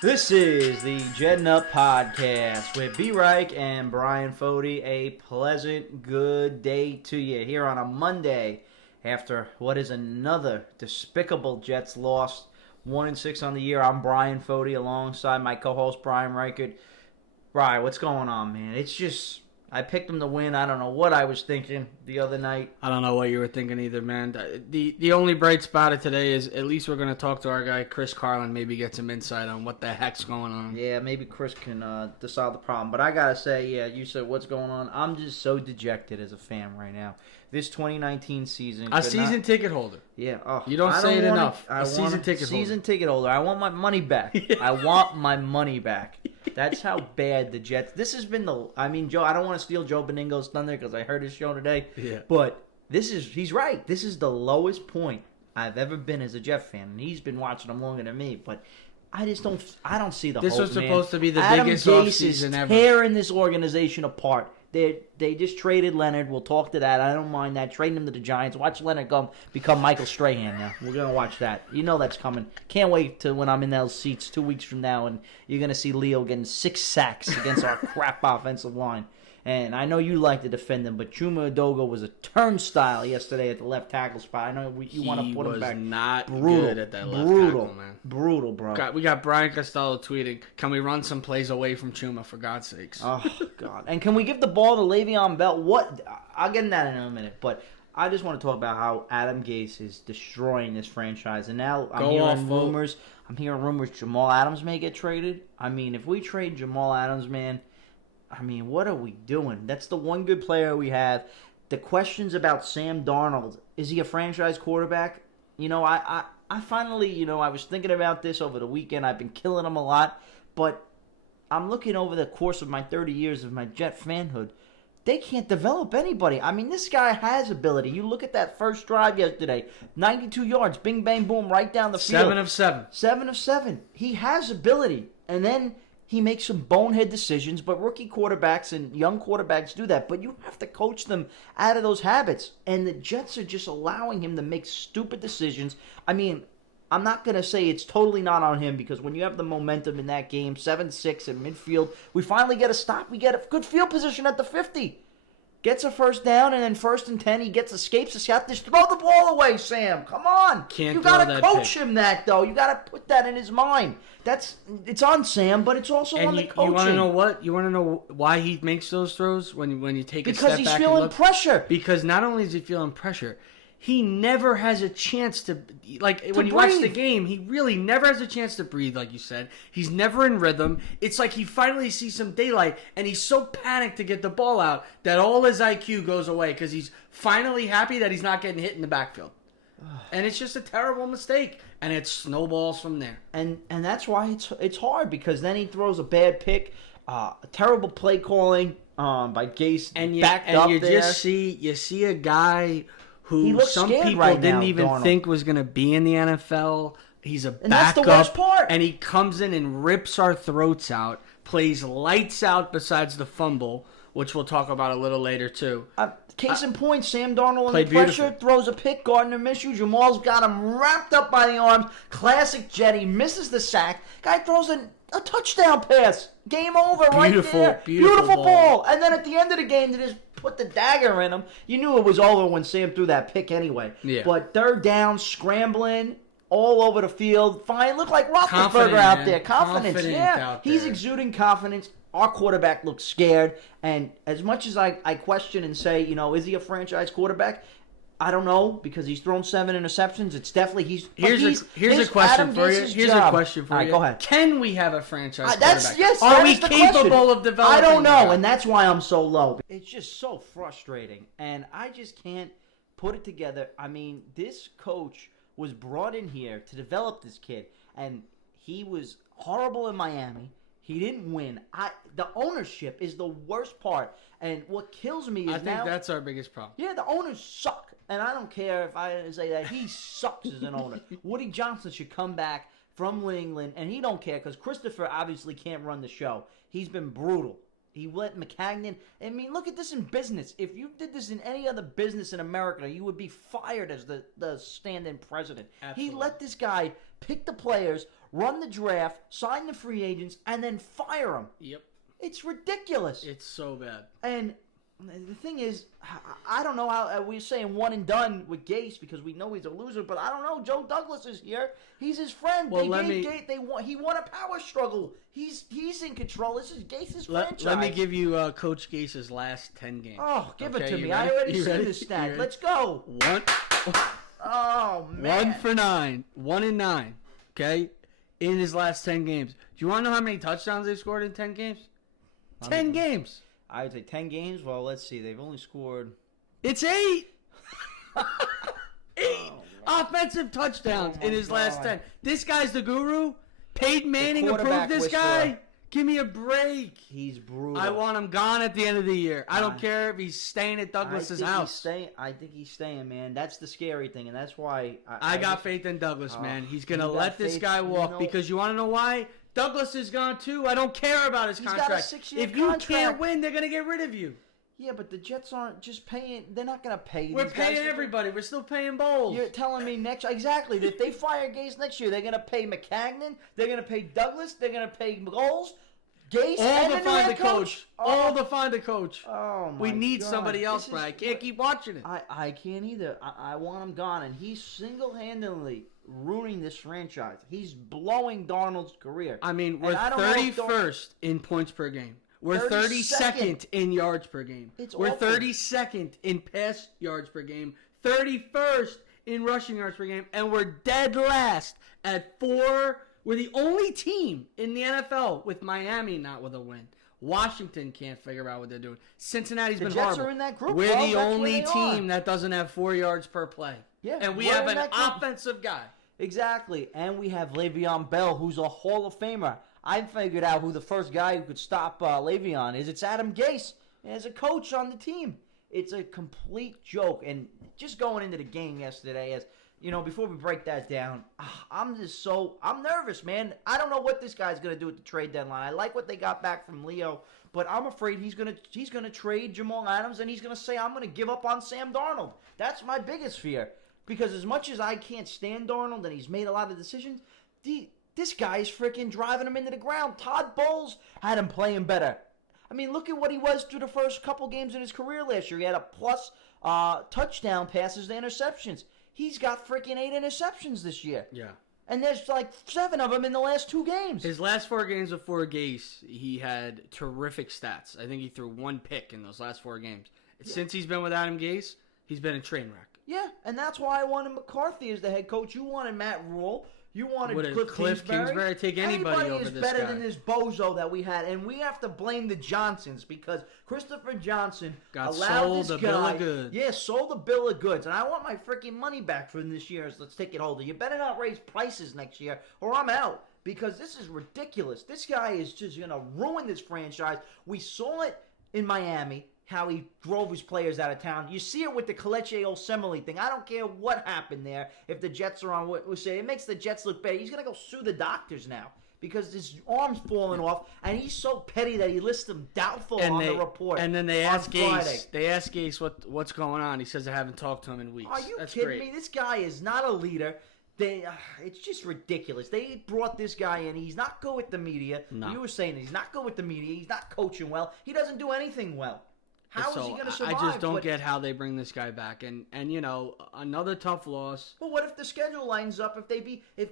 This is the Jetting Up Podcast with B-Reich and Bryan Foti. A pleasant, good day to you here on a Monday after what is another despicable Jets loss. 1-6 on the year. I'm Bryan Foti alongside my co-host Bryan Reichert. Bryan, what's going on, man? It's just, I picked them to win. I don't know what I was thinking the other night. I don't know what you were thinking either, man. The only bright spot of today is at least we're going to talk to our guy, Chris Carlin, maybe get some insight on what the heck's going on. Yeah, maybe Chris can solve the problem. But I got to say, yeah, you said what's going on. I'm just so dejected as a fan right now. This 2019 season. A season ticket holder. Yeah. Oh, you don't say it enough. A season ticket holder. Season ticket holder. I want my money back. Yeah. I want my money back. That's how bad the Jets. This has been the. I mean, Joe. I don't want to steal Joe Beningo's thunder because I heard his show today. Yeah. But he's right. This is the lowest point I've ever been as a Jet fan, and he's been watching them longer than me. But I just don't. I don't see the. This hope, was supposed to be the Adam biggest Gase offseason ever. Tearing this organization apart. They just traded Leonard. We'll talk to that. I don't mind that. Trading him to the Giants. Watch Leonard become Michael Strahan now. We're going to watch that. You know that's coming. Can't wait to when I'm in those seats 2 weeks from now and you're going to see Leo getting 6 sacks against our crap offensive line. And I know you like to defend him, but Chuma Edoga was a turnstile yesterday at the left tackle spot. I know you want to put him back. He was not good at that left tackle, man. Brutal, bro. We got Brian Costello tweeting, can we run some plays away from Chuma, for God's sakes? Oh, God. And can we give the ball to Le'Veon Bell? What? I'll get into that in a minute, but I just want to talk about how Adam Gase is destroying this franchise. And now I'm hearing rumors Jamal Adams may get traded. I mean, if we trade Jamal Adams, man, I mean, what are we doing? That's the one good player we have. The questions about Sam Darnold, is he a franchise quarterback? You know, I finally, I was thinking about this over the weekend. I've been killing him a lot, but I'm looking over the course of my 30 years of my Jet fanhood. They can't develop anybody. I mean, this guy has ability. You look at that first drive yesterday, 92 yards, bing, bang, boom, right down the field. 7 of 7. 7 of 7. He has ability. And then he makes some bonehead decisions, but rookie quarterbacks and young quarterbacks do that. But you have to coach them out of those habits. And the Jets are just allowing him to make stupid decisions. I mean, I'm not going to say it's totally not on him because when you have the momentum in that game, 7-6 in midfield, we finally get a stop. We get a good field position at the 50. Gets a first down, and then 1st and 10, he escapes the shot. Just throw the ball away, Sam. Come on. You got to coach him that, though. You got to put that in his mind. It's on Sam, but it's also on the coaching. You want to know what? You want to know why he makes those throws when you take a step back? Because he's feeling pressure. Because not only is he feeling pressure, he never has a chance to, when you watch the game, he really never has a chance to breathe, like you said. He's never in rhythm. It's like he finally sees some daylight, and he's so panicked to get the ball out that all his IQ goes away because he's finally happy that he's not getting hit in the backfield. And it's just a terrible mistake, and it snowballs from there. And that's why it's hard, because then he throws a bad pick, a terrible play calling by Gase, and you there. You see a guy who some people right didn't now, even Darnold. think was going to be in the NFL. He's a and backup, that's the worst part. And he comes in and rips our throats out, plays lights out besides the fumble, which we'll talk about a little later too. Case in point, Sam Darnold under played pressure, throws a pick, Gardner Minshew, Jamal's got him wrapped up by the arms, classic Jet, he misses the sack, guy throws a touchdown pass, game over right there. Beautiful ball. And then at the end of the game, they just put the dagger in him. You knew it was over when Sam threw that pick anyway. Yeah. But 3rd down, scrambling all over the field. Fine, looked like Roethlisberger out there. Confidence, yeah. He's exuding confidence. Our quarterback looks scared. And as much as I question and say, is he a franchise quarterback? I don't know, because he's thrown 7 interceptions. It's definitely Here's a question for you. Here's a question for you. Go ahead. Can we have a franchise quarterback? Are we capable of developing? I don't know, and that's why I'm so low. It's just so frustrating, and I just can't put it together. I mean, this coach was brought in here to develop this kid, and he was horrible in Miami. He didn't win. The ownership is the worst part, and what kills me is I think that's our biggest problem. Yeah, the owners suck. And I don't care if I say that. He sucks as an owner. Woody Johnson should come back from New England, and he don't care because Christopher obviously can't run the show. He's been brutal. He let McCagnon. I mean, look at this in business. If you did this in any other business in America, you would be fired as the stand-in president. Absolutely. He let this guy pick the players, run the draft, sign the free agents, and then fire them. Yep. It's ridiculous. It's so bad. And the thing is, I don't know how we're saying one and done with Gase because we know he's a loser, but I don't know. Joe Douglas is here. He's his friend. Well, He won a power struggle. He's in control. This is Gase's franchise. Let me give you Coach Gase's last 10 games. Oh, give it to me. I already see this stat. Let's go. Oh, man. 1 for 9. 1-9. Okay? In his last 10 games. Do you want to know how many touchdowns they've scored in 10 games? 10 games. I would say 10 games. Well, let's see. They've only scored... It's 8. 8 offensive touchdowns in his last 10. This guy's the guru. Peyton Manning approved this guy. Give me a break. He's brutal. I want him gone at the end of the year. I don't care if he's staying at Douglas's house. I think he's staying, man. That's the scary thing, and that's why... I got faith in Douglas, man. He's going to let this guy walk because you want to know why? Douglas is gone too. I don't care about his contract. Got a 6-year if you can't win, they're going to get rid of you. Yeah, but the Jets aren't just paying. They're not going to pay. We're paying everybody. We're still paying Bowles. You're telling me exactly if they fire Gase next year, they're going to pay McCagnon, they're going to pay Douglas, they're going to pay Bowles, Gase, all and to find a coach. All to find a coach. Oh my! We need God. somebody else, Bryan. I can't keep watching it. I can't either. I want him gone, and he's single-handedly ruining this franchise. He's blowing Darnold's career. I mean, we're 31st in points per game. We're 32nd in yards per game. We're 32nd in pass yards per game. 31st in rushing yards per game. And we're dead last at 4. We're the only team in the NFL with Miami not with a win. Washington can't figure out what they're doing. Cincinnati's been horrible. The Jets are in that group. We're the only team that doesn't have 4 yards per play. Yeah, and we have an offensive guy. Exactly. And we have Le'Veon Bell, who's a Hall of Famer. I figured out who the first guy who could stop Le'Veon is. It's Adam Gase as a coach on the team. It's a complete joke. And just going into the game yesterday, as you know, before we break that down, I'm nervous, man. I don't know what this guy's going to do at the trade deadline. I like what they got back from Leo, but I'm afraid he's going to trade Jamal Adams, and he's going to say, I'm going to give up on Sam Darnold. That's my biggest fear. Because as much as I can't stand Darnold and he's made a lot of decisions, this guy is freaking driving him into the ground. Todd Bowles had him playing better. I mean, look at what he was through the first couple games in his career last year. He had a plus touchdown passes to interceptions. He's got freaking 8 interceptions this year. Yeah. And there's like 7 of them in the last 2 games. His last 4 games before Gase, he had terrific stats. I think he threw 1 pick in those last 4 games. Yeah. Since he's been with Adam Gase, he's been a train wreck. Yeah, and that's why I wanted McCarthy as the head coach. You wanted Matt Rule. You wanted Cliff Kingsbury. Take anybody over this guy. Anybody is better than this bozo that we had, and we have to blame the Johnsons because Christopher Johnson allowed this guy. Bill of goods. Yeah, sold the bill of goods, and I want my freaking money back from this year's Let's Take It Holder. You better not raise prices next year, or I'm out. Because this is ridiculous. This guy is just going to ruin this franchise. We saw it in Miami, how he drove his players out of town. You see it with the Kelechi Osemele thing. I don't care what happened there. If the Jets are on what we say, it makes the Jets look better. He's going to go sue the doctors now because his arm's falling off, and he's so petty that he lists them doubtful on the report. And then they ask Gase. They ask Gase what's going on. He says I haven't talked to him in weeks. Are you kidding me? This guy is not a leader. It's just ridiculous. They brought this guy in. He's not good with the media. No. You were saying he's not good with the media. He's not coaching well. He doesn't do anything well. How is he going to survive? I just don't get how they bring this guy back. And you know, another tough loss. Well, what if the schedule lines up?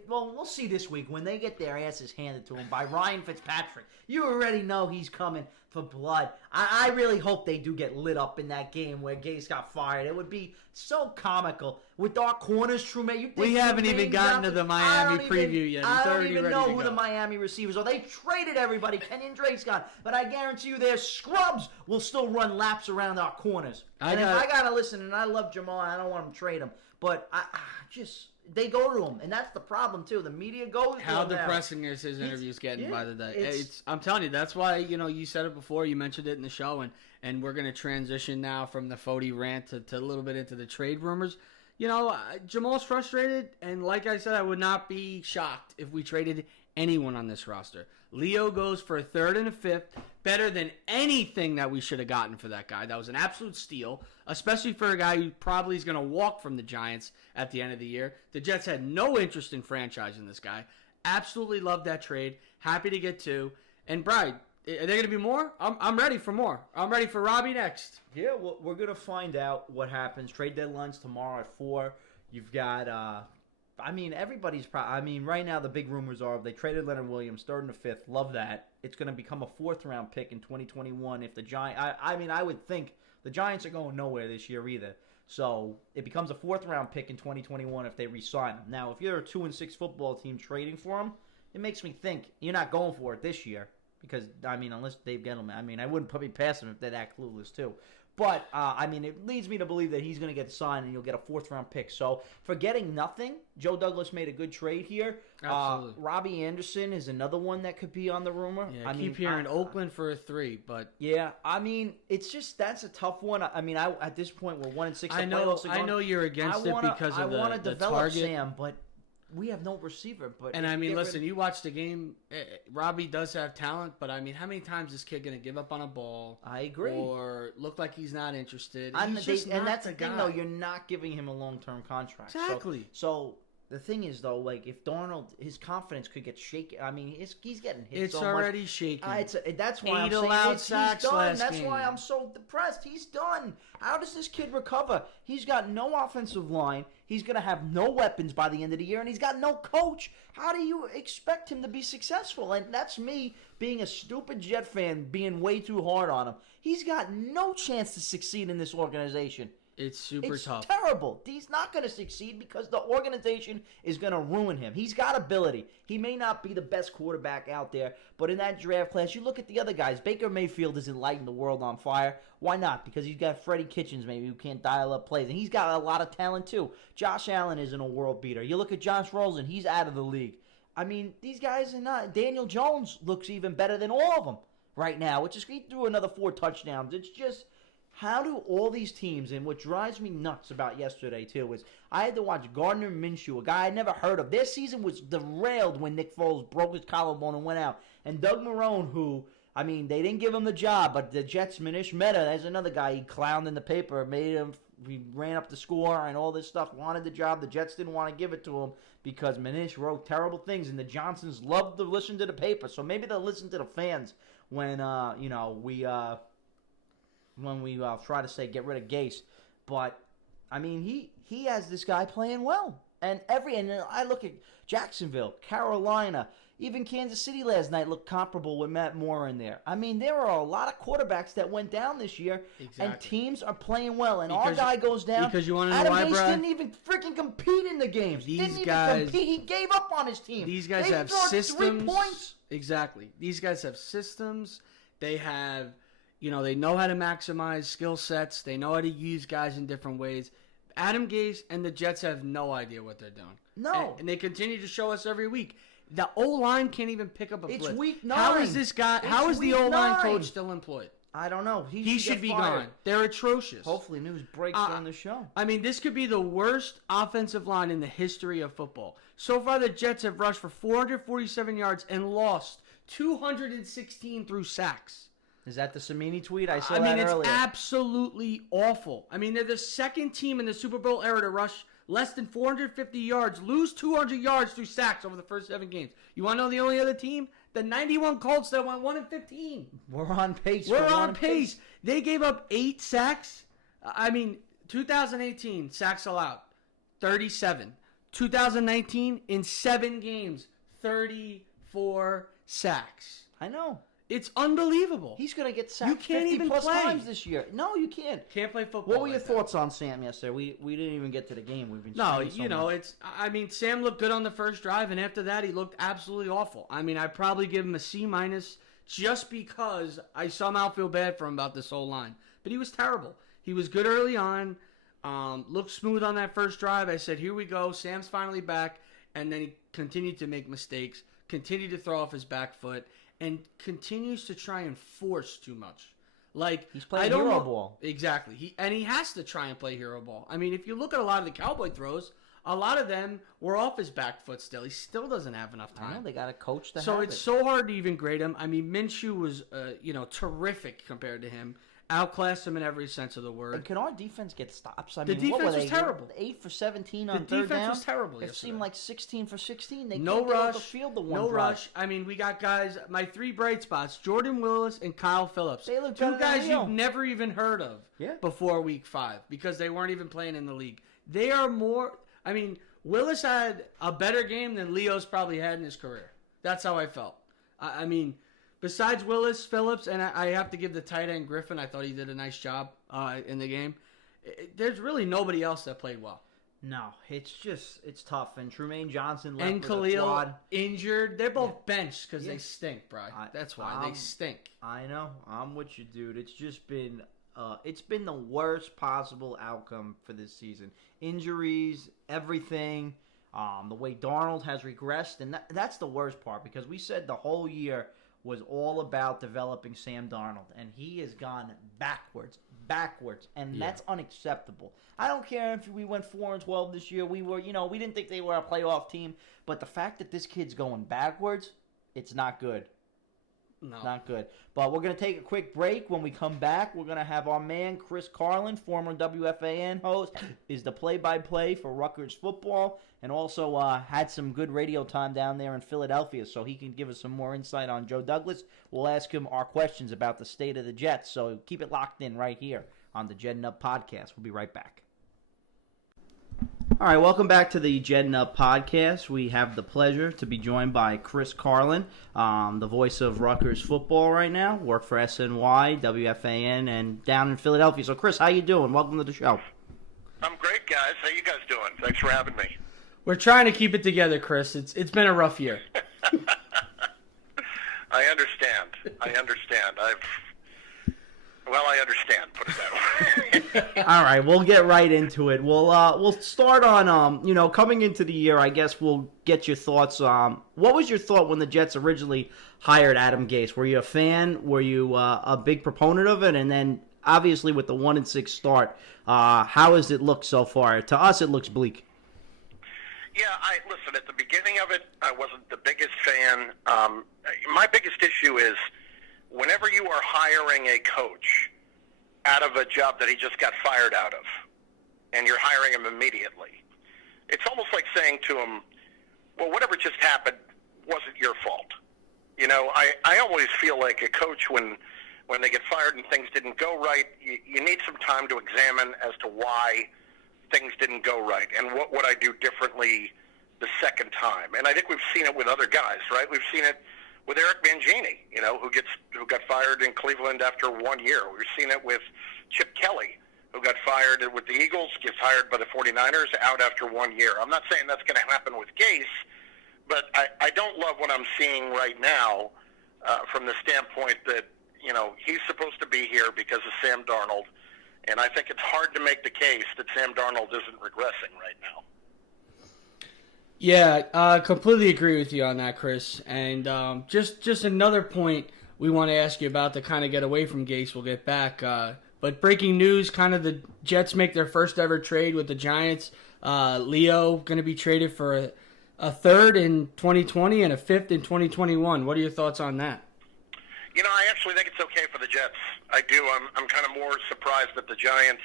Well, we'll see this week when they get their asses handed to them by Ryan Fitzpatrick. You already know he's coming for blood. I really hope they do get lit up in that game where Gase got fired. It would be so comical. With our corners, Truman. We haven't even gotten to the Miami preview yet. I don't even know who the Miami receivers are. They traded everybody. Kenyon Drake's gone. But I guarantee you their scrubs will still run laps around our corners. I got to listen, and I love Jamal. I don't want him to trade him. But they go to him, and that's the problem, too. The media goes to him. How depressing is his interviews getting by the day? I'm telling you, that's why, you said it before. You mentioned it in the show, and we're going to transition now from the Foti rant to a little bit into the trade rumors. Jamal's frustrated, and like I said, I would not be shocked if we traded anyone on this roster. Leo goes for a 3rd and a 5th. better than anything that we should have gotten for that guy. That was an absolute steal, especially for a guy who probably is going to walk from the Giants at the end of the year. The Jets had no interest in franchising this guy. Absolutely loved that trade. Happy to get two. And Bryan, are there going to be more? I'm ready for more. I'm ready for Robbie next. Yeah, well, we're going to find out what happens. Trade deadline's tomorrow at 4. You've got, everybody's right now the big rumors are they traded Leonard Williams, 3rd and 5th. Love that. It's going to become a 4th-round pick in 2021 if the Giants... I would think the Giants are going nowhere this year either. So it becomes a 4th-round pick in 2021 if they re-sign him. Now, if you're a 2-6 football team trading for him, it makes me think you're not going for it this year. Because, unless Dave Gettleman, I wouldn't put me past him if they're that clueless, too. But, it leads me to believe that he's going to get signed and you'll get a 4th-round pick. So, for getting nothing, Joe Douglas made a good trade here. Absolutely. Robbie Anderson is another one that could be on the rumor. Yeah, I keep hearing Oakland for a 3, but... Yeah, it's just, that's a tough one. at this point, we're 1-6. I know you're against it because of the target. I want to develop Sam, but... We have no receiver, but... And, listen, you watch the game, Robbie does have talent, but, how many times is this kid going to give up on a ball? I agree. Or look like he's not interested? And that's the thing, though. You're not giving him a long-term contract. Exactly. So the thing is, though, like, if Darnold, his confidence could get shaken. He's getting hit it's so much. Already shaking. That's why I'm saying he's done. That's why I'm so depressed. He's done. How does this kid recover? He's got no offensive line. He's going to have no weapons by the end of the year, and he's got no coach. How do you expect him to be successful? And that's me being a stupid Jet fan, being way too hard on him. He's got no chance to succeed in this organization. It's super tough. It's terrible. He's not going to succeed because the organization is going to ruin him. He's got ability. He may not be the best quarterback out there, but in that draft class, you look at the other guys. Baker Mayfield isn't lighting the world on fire. Why not? Because he's got Freddie Kitchens, maybe, who can't dial up plays. And he's got a lot of talent, too. Josh Allen isn't a world beater. You look at Josh Rosen. He's out of the league. These guys are not. Daniel Jones looks even better than all of them right now, which is he threw another 4 touchdowns. It's just... How do all these teams, and what drives me nuts about yesterday, too, is I had to watch Gardner Minshew, a guy I'd never heard of. Their season was derailed when Nick Foles broke his collarbone and went out. And Doug Marrone, who, they didn't give him the job, but the Jets, Manish Mehta, there's another guy he clowned in the paper, he ran up the score and all this stuff, wanted the job. The Jets didn't want to give it to him because Manish wrote terrible things, and the Johnsons loved to listen to the paper. So maybe they'll listen to the fans when, when we try to say get rid of Gase. But, he has this guy playing well. And I look at Jacksonville, Carolina, even Kansas City last night looked comparable with Matt Moore in there. There are a lot of quarterbacks that went down this year, and teams are playing well. And our guy goes down. Because you want to know Adam why, Gase Bryan? didn't even freaking compete in the games. These guys, he gave up on his team. These guys have systems. 3 points. Exactly. These guys have systems. They have... they know how to maximize skill sets. They know how to use guys in different ways. Adam Gase and the Jets have no idea what they're doing. No. And they continue to show us every week. The O-line can't even pick up a blitz. It's week 9. How is this guy? How is the O-line coach still employed? I don't know. He should be gone. They're atrocious. Hopefully news breaks on the show. This could be the worst offensive line in the history of football. So far, the Jets have rushed for 447 yards and lost 216 through sacks. Is that the Samini tweet? I saw that earlier. It's absolutely awful. They're the second team in the Super Bowl era to rush less than 450 yards, lose 200 yards through sacks over the first 7 games. You want to know the only other team? The 91 Colts that went 1-15. We're on pace. We're on pace. They gave up 8 sacks. 2018, sacks allowed, 37. 2019, in 7 games, 34 sacks. I know. It's unbelievable. He's going to get sacked you can't 50 even plus play. times this year. No, you can't. Can't play football. What were your thoughts on Sam yesterday? We didn't even get to the game. We've been much. Sam looked good on the first drive, and after that, he looked absolutely awful. I'd probably give him a C- just because I somehow feel bad for him about this whole line. But he was terrible. He was good early on. Looked smooth on that first drive. I said, here we go. Sam's finally back. And then he continued to make mistakes, continued to throw off his back foot, and continues to try and force too much. He's playing hero ball. Exactly. He has to try and play hero ball. If you look at a lot of the Cowboy throws, a lot of them were off his back foot still. He still doesn't have enough time. I know, they got a coach to So have it's it. so hard to even grade him. I mean, Minshew was, terrific compared to him. Outclassed him in every sense of the word. And can our defense get stops? I The mean, what defense were was they? terrible. 8 for 17 on The third defense down. was terrible It yesterday. seemed like 16 for 16. They No can't get off rush. the field the one No drive. rush. I mean, we got guys, my 3 bright spots, Jordan Willis and Kyle Phillips. They look better 2 than guys Leo. you've never even heard of before week 5 because they weren't even playing in the league. They are more, I mean, Willis had a better game than Leo's probably had in his career. That's how I felt. I mean, besides Willis, Phillips, and I have to give the tight end Griffin, I thought he did a nice job in the game. There's really nobody else that played well. No, it's tough. And Trumaine Johnson left And with a Khalil quad. injured. They're both benched because they stink, Bryan. That's why. They stink. I know. I'm with you, dude. It's just been the worst possible outcome for this season. Injuries, everything. The way Darnold has regressed, and that's the worst part because we said the whole year was all about developing Sam Darnold, and he has gone backwards, and that's unacceptable. I don't care if we went 4-12 this year. We were, we didn't think they were a playoff team, but the fact that this kid's going backwards, it's not good. No. Not good. But we're going to take a quick break. When we come back, we're going to have our man, Chris Carlin, former WFAN host, is the play-by-play for Rutgers football, and also had some good radio time down there in Philadelphia, so he can give us some more insight on Joe Douglas. We'll ask him our questions about the state of the Jets, so keep it locked in right here on the Jed and Up podcast. We'll be right back. All right, welcome back to the Jed and Up podcast. We have the pleasure to be joined by Chris Carlin, the voice of Rutgers football right now. Work for SNY, WFAN, and down in Philadelphia. So, Chris, how you doing? Welcome to the show. I'm great, guys. How you guys doing? Thanks for having me. We're trying to keep it together, Chris. It's been a rough year. I understand. I understand. Put it that way. All right, we'll get right into it. We'll start on coming into the year. I guess we'll get your thoughts. What was your thought when the Jets originally hired Adam Gase? Were you a fan? Were you a big proponent of it? And then obviously with the 1-6 start, how has it looked so far? To us, it looks bleak. Yeah, listen, at the beginning of it, I wasn't the biggest fan. My biggest issue is whenever you are hiring a coach out of a job that he just got fired out of, and you're hiring him immediately, it's almost like saying to him, well, whatever just happened wasn't your fault. I always feel like a coach, when they get fired and things didn't go right, you need some time to examine as to why things didn't go right and what would I do differently the second time. And I think we've seen it with other guys, right? We've seen it with Eric Mangini, who got fired in Cleveland after 1 year. We've seen it with Chip Kelly, who got fired with the Eagles, gets hired by the 49ers, out after 1 year. I'm not saying that's going to happen with Gase, but I don't love what I'm seeing right now from the standpoint that, he's supposed to be here because of Sam Darnold. And I think it's hard to make the case that Sam Darnold isn't regressing right now. Yeah, completely agree with you on that, Chris. And just another point we want to ask you about to kind of get away from Gase. We'll get back. But breaking news, kind of the Jets make their first ever trade with the Giants. Leo going to be traded for a third in 2020 and a fifth in 2021. What are your thoughts on that? I actually think it's okay for the Jets. I do. I'm kind of more surprised that the Giants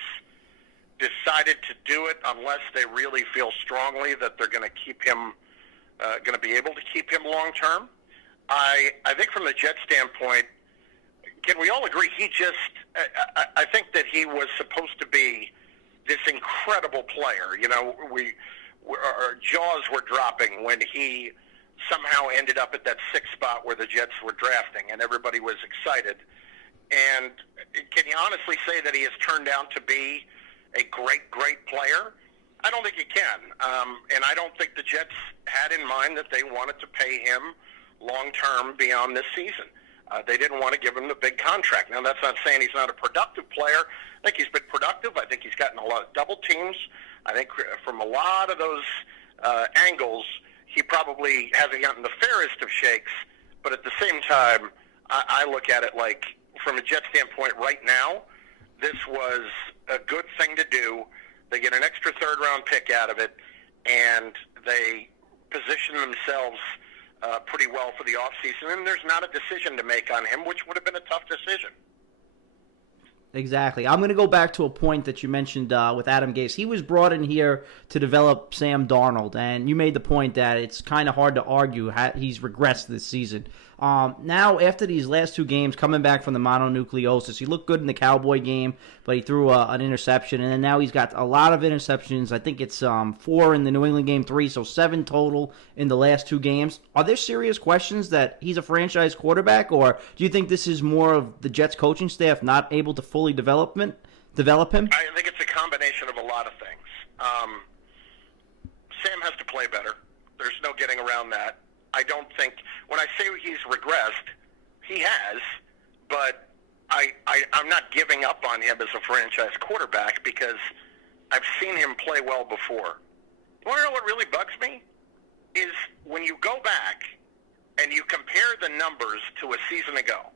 decided to do it unless they really feel strongly that they're going to keep him, going to be able to keep him long term. I think from the Jets standpoint, can we all agree I think that he was supposed to be this incredible player. Our jaws were dropping when he somehow ended up at that sixth spot where the Jets were drafting, and everybody was excited. And can you honestly say that he has turned out to be a great, great player? I don't think you can. And I don't think the Jets had in mind that they wanted to pay him long-term beyond this season. They didn't want to give him the big contract. Now, that's not saying he's not a productive player. I think he's been productive. I think he's gotten a lot of double teams. I think from a lot of those angles, he probably hasn't gotten the fairest of shakes. But at the same time, I look at it like, from a Jet standpoint right now, this was a good thing to do. They get an extra third-round pick out of it, and they position themselves pretty well for the offseason, and there's not a decision to make on him, which would have been a tough decision. Exactly. I'm going to go back to a point that you mentioned with Adam Gase. He was brought in here to develop Sam Darnold, and you made the point that it's kind of hard to argue he's regressed this season. Now, after these last two games, coming back from the mononucleosis, he looked good in the Cowboy game, but he threw an interception, and then now he's got a lot of interceptions. I think it's 4 in the New England game, 3, so 7 total in the last two games. Are there serious questions that he's a franchise quarterback, or do you think this is more of the Jets coaching staff not able to fully develop him? I think it's a combination of a lot of things. Sam has to play better. There's no getting around that. I don't think, when I say he's regressed, he has, but I'm not giving up on him as a franchise quarterback because I've seen him play well before. You want to know what really bugs me? Is when you go back and you compare the numbers to a season ago,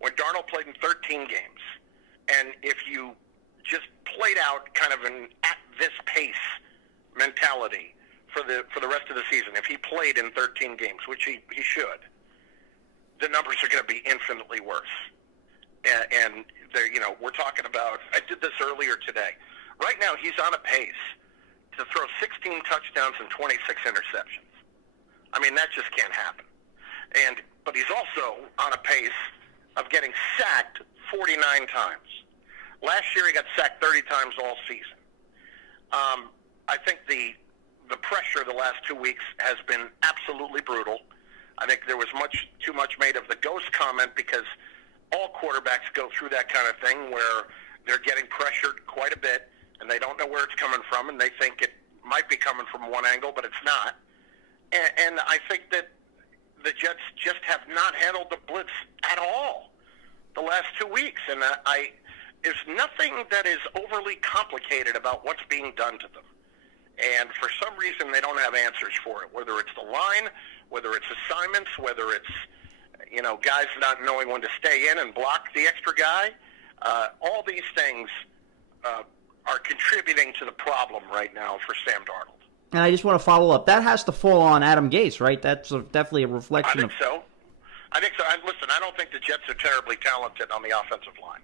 when Darnold played in 13 games, and if you just played out kind of an at-this pace mentality for the rest of the season, if he played in 13 games, which he should, the numbers are going to be infinitely worse. And we're talking about, I did this earlier today. Right now, he's on a pace to throw 16 touchdowns and 26 interceptions. I mean, that just can't happen. But he's also on a pace of getting sacked 49 times. Last year, he got sacked 30 times all season. I think the pressure the last 2 weeks has been absolutely brutal. I think there was too much made of the ghost comment because all quarterbacks go through that kind of thing where they're getting pressured quite a bit and they don't know where it's coming from and they think it might be coming from one angle, but it's not. And I think that the Jets just have not handled the blitz at all the last 2 weeks. And there's nothing that is overly complicated about what's being done to them. And for some reason, they don't have answers for it, whether it's the line, whether it's assignments, whether it's, guys not knowing when to stay in and block the extra guy. All these things are contributing to the problem right now for Sam Darnold. And I just want to follow up. That has to fall on Adam Gase, right? That's definitely a reflection of... I think so. Listen, I don't think the Jets are terribly talented on the offensive line.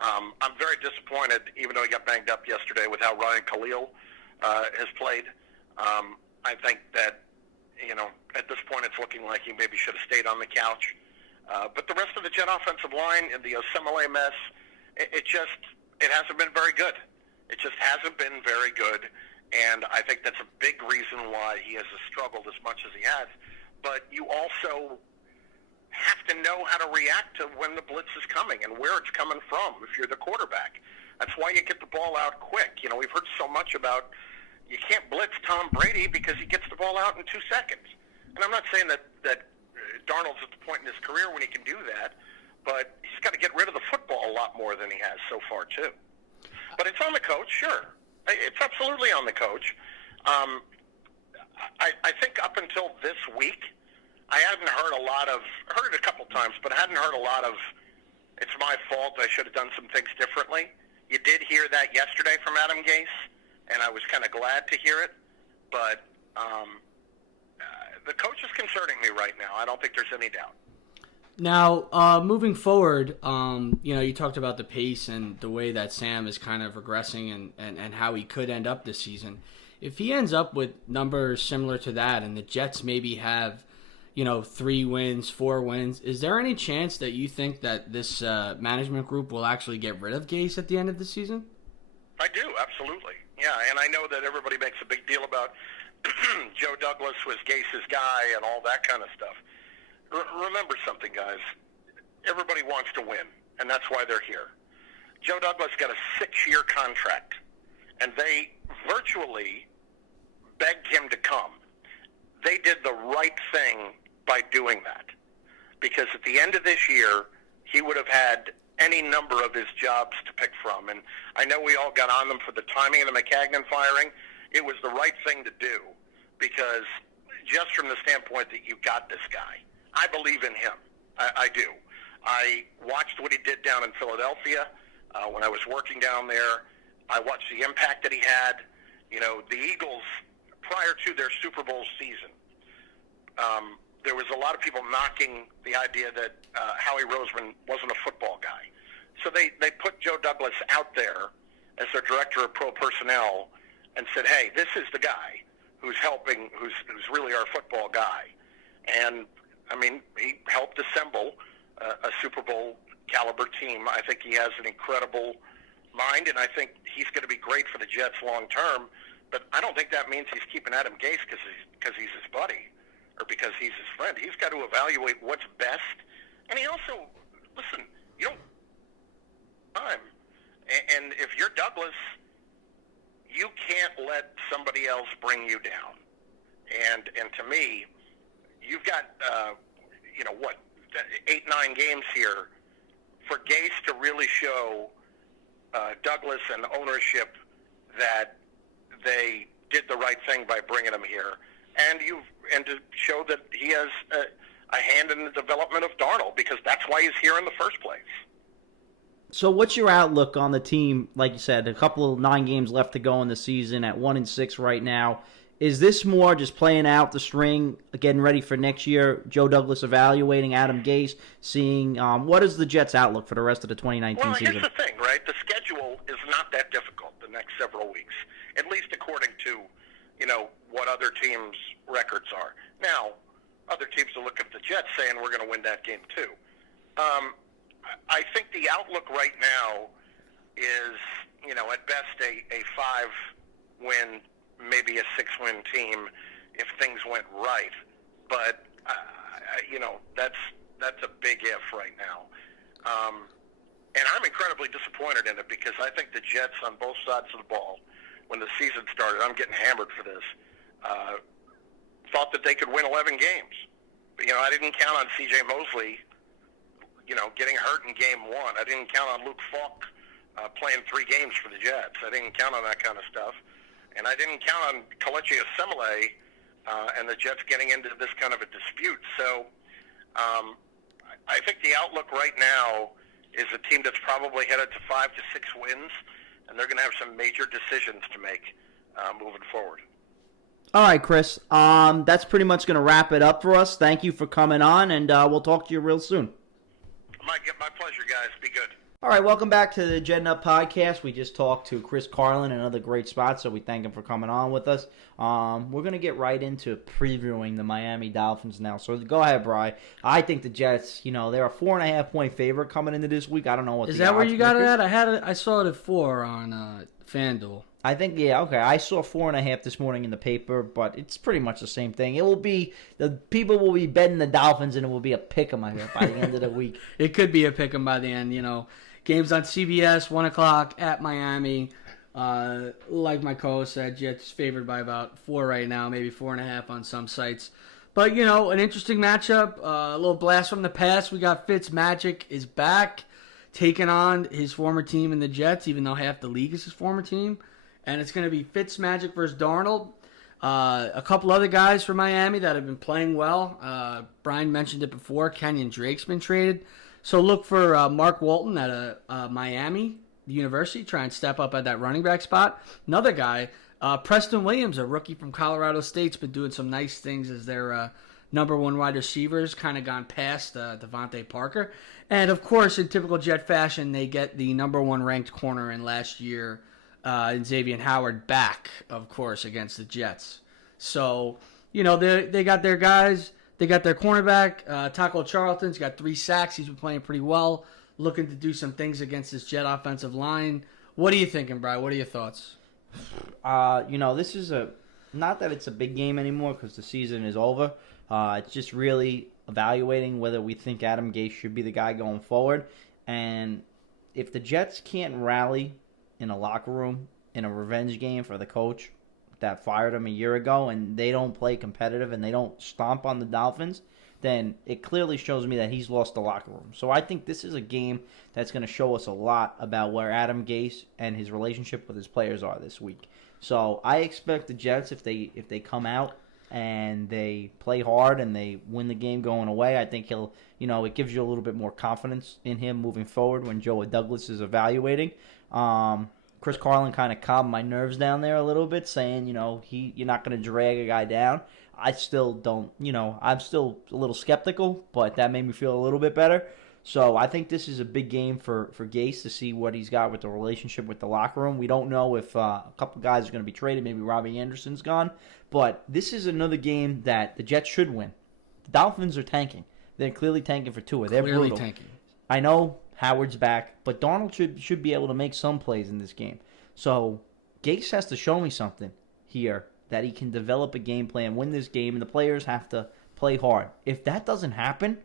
I'm very disappointed, even though he got banged up yesterday, with how Ryan Khalil has played. I think that, at this point it's looking like he maybe should have stayed on the couch. But the rest of the Jet offensive line and the Osemele mess, it hasn't been very good. It just hasn't been very good. And I think that's a big reason why he has struggled as much as he has. But you also have to know how to react to when the blitz is coming and where it's coming from if you're the quarterback. That's why you get the ball out quick. We've heard so much about you can't blitz Tom Brady because he gets the ball out in 2 seconds. And I'm not saying that Darnold's at the point in his career when he can do that, but he's got to get rid of the football a lot more than he has so far, too. But it's on the coach, sure. It's absolutely on the coach. I think up until this week, I hadn't heard heard it a couple times, but I hadn't heard a lot of, it's my fault, I should have done some things differently. You did hear that yesterday from Adam Gase, and I was kind of glad to hear it. But the coach is concerning me right now. I don't think there's any doubt. Now, moving forward, you talked about the pace and the way that Sam is kind of regressing and how he could end up this season. If he ends up with numbers similar to that and the Jets maybe have, 3 wins, 4 wins, is there any chance that you think that this management group will actually get rid of Gase at the end of the season? I do, absolutely. Yeah, and I know that everybody makes a big deal about Joe Douglas was Gase's guy and all that kind of stuff. Remember something, guys. Everybody wants to win, and that's why they're here. Joe Douglas got a 6-year contract, and they virtually begged him to come. They did the right thing by doing that, because at the end of this year, he would have had any number of his jobs to pick from. And I know we all got on them for the timing of the McCagnon firing. It was the right thing to do, because just from the standpoint that you got this guy, I believe in him. I do. I watched what he did down in Philadelphia when I was working down there. I watched the impact that he had. The Eagles prior to their Super Bowl season, there was a lot of people knocking the idea that Howie Roseman wasn't a football guy. So they put Joe Douglas out there as their director of pro personnel and said, hey, this is the guy who's helping, who's really our football guy. And, I mean, he helped assemble a Super Bowl caliber team. I think he has an incredible mind, and I think he's going to be great for the Jets long term. But I don't think that means he's keeping Adam Gase because he's his buddy or because he's his friend. He's got to evaluate what's best. And he also, listen, you don't time. And if you're Douglas, you can't let somebody else bring you down. And to me, you've got, 8-9 games here for Gase to really show Douglas and ownership that they did the right thing by bringing him here, and to show that he has a hand in the development of Darnold, because that's why he's here in the first place. So what's your outlook on the team? Like you said, a couple of 9 games left to go in the season at 1-6 right now. Is this more just playing out the string, getting ready for next year? Joe Douglas evaluating Adam Gase, seeing what is the Jets' outlook for the rest of the 2019 season? Well, here's the thing, right? The schedule is not that difficult the next several weeks, at least according to, what other teams' records are. Now, other teams will look at the Jets saying we're going to win that game too. I think the outlook right now is, at best a 5-win, maybe a 6-win team if things went right. But, that's a big if right now. And I'm incredibly disappointed in it because I think the Jets on both sides of the ball, when the season started, I'm getting hammered for this, thought that they could win 11 games. But, I didn't count on C.J. Mosley, getting hurt in game 1. I didn't count on Luke Falk playing 3 games for the Jets. I didn't count on that kind of stuff. And I didn't count on Kelechi Osemele and the Jets getting into this kind of a dispute. So I think the outlook right now is a team that's probably headed to 5 to 6 wins, and they're going to have some major decisions to make moving forward. All right, Chris. That's pretty much going to wrap it up for us. Thank you for coming on, and we'll talk to you real soon. My pleasure, guys. Be good. All right, welcome back to the Jet Up Podcast. We just talked to Chris Carlin, another great spot, so we thank him for coming on with us. We're going to get right into previewing the Miami Dolphins now. So go ahead, Bryan. I think the Jets, they're a 4.5-point favorite coming into this week. I don't know what is that where you got it at? I saw it at 4 on FanDuel. I think, yeah, okay. I saw 4.5 this morning in the paper, but it's pretty much the same thing. It will be, the people will be betting the Dolphins, and it will be a pick 'em by the end of the week. It could be a pick 'em by the end, Games on CBS, 1 o'clock at Miami. Like my co-host said, Jets favored by about 4 right now, maybe 4.5 on some sites. But, an interesting matchup, a little blast from the past. We got Fitzmagic is back, taking on his former team in the Jets, even though half the league is his former team. And it's going to be Fitzmagic versus Darnold. A couple other guys from Miami that have been playing well. Bryan mentioned it before. Kenyon Drake's been traded. So look for Mark Walton at Miami University. Try and step up at that running back spot. Another guy, Preston Williams, a rookie from Colorado State's been doing some nice things as their number 1 wide receivers, kind of gone past Devontae Parker. And, of course, in typical Jet fashion, they get the number 1 ranked corner in last year, and Xavier Howard back, of course, against the Jets. So, they got their guys. They got their cornerback, Taco Charlton's got 3 sacks. He's been playing pretty well, looking to do some things against this Jet offensive line. What are you thinking, Bryan? What are your thoughts? This is not that it's a big game anymore because the season is over. It's just really evaluating whether we think Adam Gase should be the guy going forward. And if the Jets can't rally in a locker room in a revenge game for the coach that fired him a year ago, and they don't play competitive and they don't stomp on the Dolphins, then it clearly shows me that he's lost the locker room. So I think this is a game that's going to show us a lot about where Adam Gase and his relationship with his players are this week. So I expect the Jets, if they come out and they play hard and they win the game going away, I think he'll, it gives you a little bit more confidence in him moving forward when Joe Douglas is evaluating. Chris Carlin kind of calmed my nerves down there a little bit, saying, you're not going to drag a guy down. I still don't, I'm still a little skeptical, but that made me feel a little bit better. So I think this is a big game for Gase to see what he's got with the relationship with the locker room. We don't know if a couple guys are going to be traded. Maybe Robbie Anderson's gone. But this is another game that the Jets should win. The Dolphins are tanking. They're clearly tanking for Tua. They're clearly brutal. tanking. I know Howard's back, but Darnold should be able to make some plays in this game. So Gase has to show me something here that he can develop a game plan, win this game, and the players have to play hard. If that doesn't happen,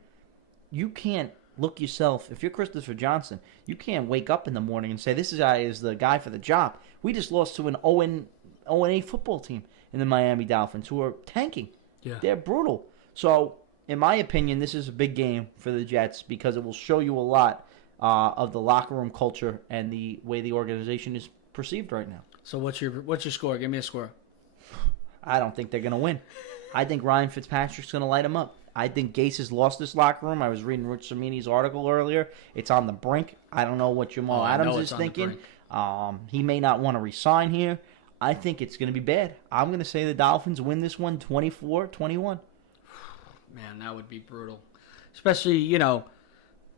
you can't look yourself. If you're Christopher Johnson, you can't wake up in the morning and say, this guy is the guy for the job. We just lost to an 0-8 football team in the Miami Dolphins who are tanking. Yeah. They're brutal. So, in my opinion, this is a big game for the Jets because it will show you a lot of the locker room culture and the way the organization is perceived right now. So what's your score? Give me a score. I don't think they're going to win. I think Ryan Fitzpatrick's going to light them up. I think Gase has lost this locker room. I was reading Rich Cimini's article earlier. It's on the brink. I don't know what Jamal Adams is thinking. He may not want to resign here. I think it's going to be bad. I'm going to say the Dolphins win this one 24-21. Man, that would be brutal. Especially,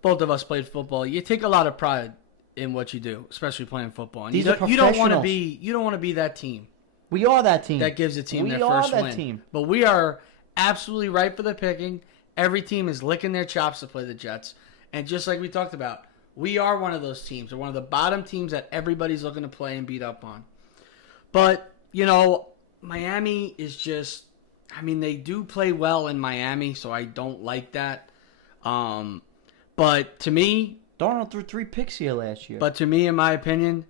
both of us played football. You take a lot of pride in what you do, especially playing football. And These are you don't want to professionals. be that team. We are that team. That gives a team their We are first that win. team. But we are absolutely ripe for the picking. Every team is licking their chops to play the Jets. And just like we talked about, we are one of those teams. We're one of the bottom teams that everybody's looking to play and beat up on. But, Miami is just, they do play well in Miami, so I don't like that. But to me... Darnold threw 3 picks here last year. But to me, in my opinion,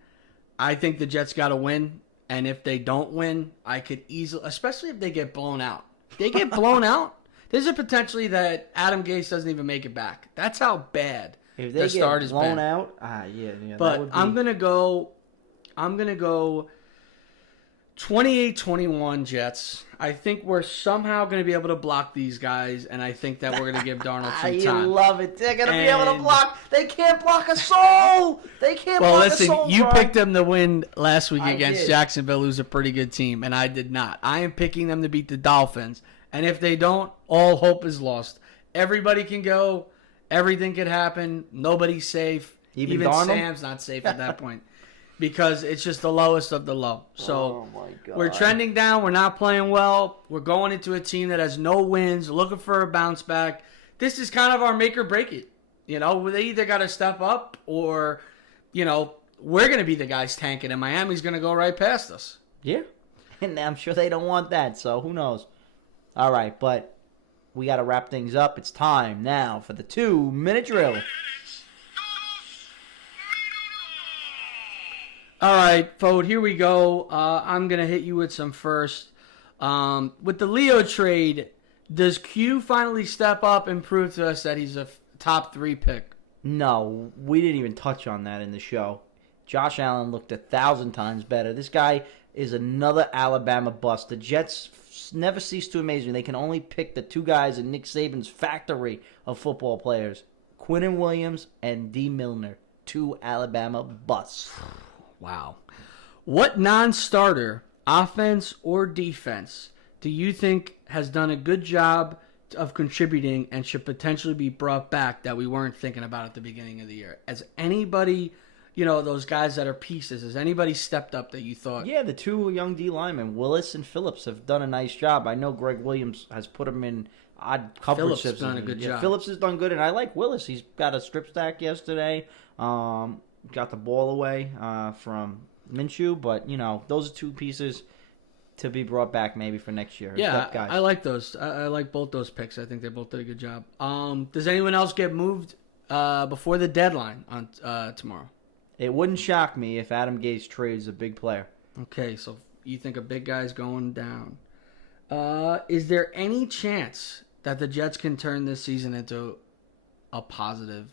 I think the Jets got to win. And if they don't win, I could easily, especially if they get blown out. If they get blown out, there's a potentially that Adam Gase doesn't even make it back. That's how bad if they the start is blown bad. out, yeah. But that would be... I'm gonna go 28-21 Jets. I think we're somehow going to be able to block these guys, and I think that we're going to give Darnold some time. You love it. They're going to be able to block. They can't block a soul. They can't block a soul. Well, listen, you picked them to win last week against did. Jacksonville, who's a pretty good team, and I did not. I am picking them to beat the Dolphins, and if they don't, all hope is lost. Everybody can go. Everything could happen. Nobody's safe. Even Sam's not safe at that point. Because it's just the lowest of the low. So we're trending down. We're not playing well. We're going into a team that has no wins, looking for a bounce back. This is kind of our make or break it. They either got to step up or, we're going to be the guys tanking and Miami's going to go right past us. Yeah. And I'm sure they don't want that. So who knows? All right. But we got to wrap things up. It's time now for the 2-minute drill. All right, Foti, here we go. I'm going to hit you with some first. With the Leo trade, does Q finally step up and prove to us that he's a top 3 pick? No, we didn't even touch on that in the show. Josh Allen looked 1,000 times better. This guy is another Alabama bust. The Jets never cease to amaze me. They can only pick the 2 guys in Nick Saban's factory of football players, Quinnen Williams and D. Milner, 2 Alabama busts. Wow. What non-starter, offense or defense, do you think has done a good job of contributing and should potentially be brought back that we weren't thinking about at the beginning of the year? Has anybody, those guys that are pieces, has anybody stepped up that you thought? Yeah, the 2 young D linemen, Willis and Phillips, have done a nice job. I know Greg Williams has put them in odd coverage. Phillips has done a good job. Phillips has done good, and I like Willis. He's got a strip sack yesterday. Got the ball away from Minshew, but those are 2 pieces to be brought back maybe for next year. Yeah, I like those. I like both those picks. I think they both did a good job. Does anyone else get moved before the deadline on tomorrow? It wouldn't shock me if Adam Gase trades a big player. Okay, so you think a big guy's going down. Is there any chance that the Jets can turn this season into a positive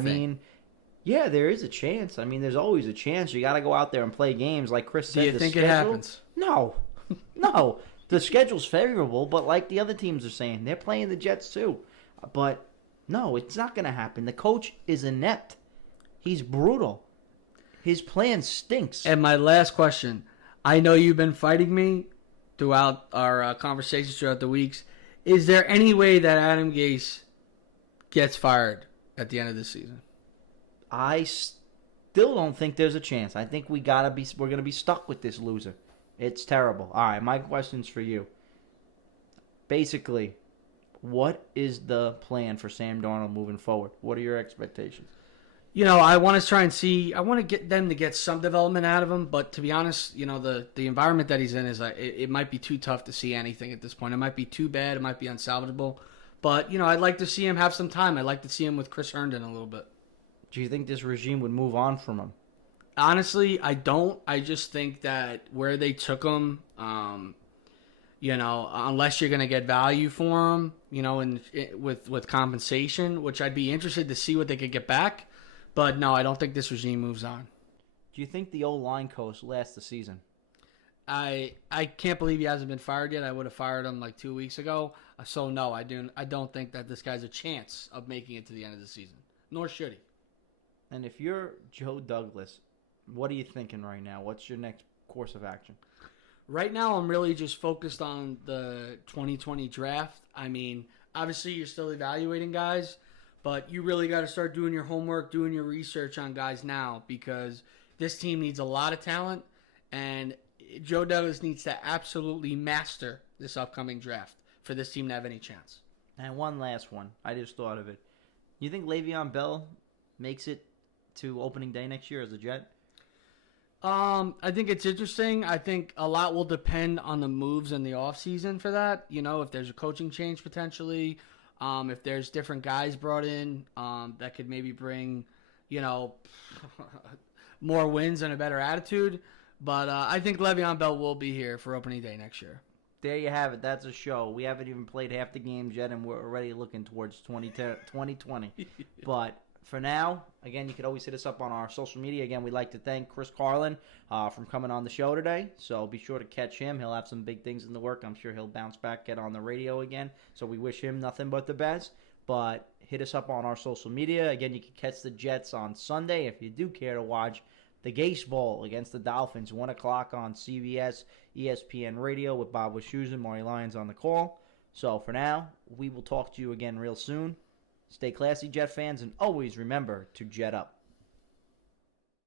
thing? Yeah, there is a chance. There's always a chance. You got to go out there and play games. Like Chris said, do you think it happens? No. No. The schedule's favorable, but like the other teams are saying, they're playing the Jets too. But no, it's not going to happen. The coach is inept. He's brutal. His plan stinks. And my last question. I know you've been fighting me throughout our conversations throughout the weeks. Is there any way that Adam Gase gets fired at the end of the season? I still don't think there's a chance. I think we're gonna be stuck with this loser. It's terrible. All right, my question's for you. Basically, what is the plan for Sam Darnold moving forward? What are your expectations? I want to try and see. I want to get them to get some development out of him, but to be honest, the environment that he's in is it might be too tough to see anything at this point. It might be too bad. It might be unsalvageable. But I'd like to see him have some time. I'd like to see him with Chris Herndon a little bit. Do you think this regime would move on from him? Honestly, I don't. I just think that where they took him, unless you're going to get value for him, with compensation, which I'd be interested to see what they could get back. But no, I don't think this regime moves on. Do you think the O-line coach lasts the season? I can't believe he hasn't been fired yet. I would have fired him like 2 weeks ago. So no, I don't think that this guy's a chance of making it to the end of the season. Nor should he. And if you're Joe Douglas, what are you thinking right now? What's your next course of action? Right now, I'm really just focused on the 2020 draft. I mean, obviously, you're still evaluating guys, but you really got to start doing your homework, doing your research on guys now, because this team needs a lot of talent, and Joe Douglas needs to absolutely master this upcoming draft for this team to have any chance. And one last one. I just thought of it. You think Le'Veon Bell makes it to opening day next year as a Jet? I think it's interesting. I think a lot will depend on the moves in the offseason for that. If there's a coaching change potentially, if there's different guys brought in that could maybe bring, more wins and a better attitude. But I think Le'Veon Bell will be here for opening day next year. There you have it. That's a show. We haven't even played half the games yet, and we're already looking towards 2020. But for now, again, you could always hit us up on our social media. Again, we'd like to thank Chris Carlin from coming on the show today. So be sure to catch him. He'll have some big things in the work. I'm sure he'll bounce back, get on the radio again. So we wish him nothing but the best. But hit us up on our social media. Again, you can catch the Jets on Sunday if you do care to watch the Gase Bowl against the Dolphins, 1 o'clock on CBS, ESPN Radio with Bob Wischusen and Maury Lyons on the call. So for now, we will talk to you again real soon. Stay classy, Jet fans, and always remember to Jet up.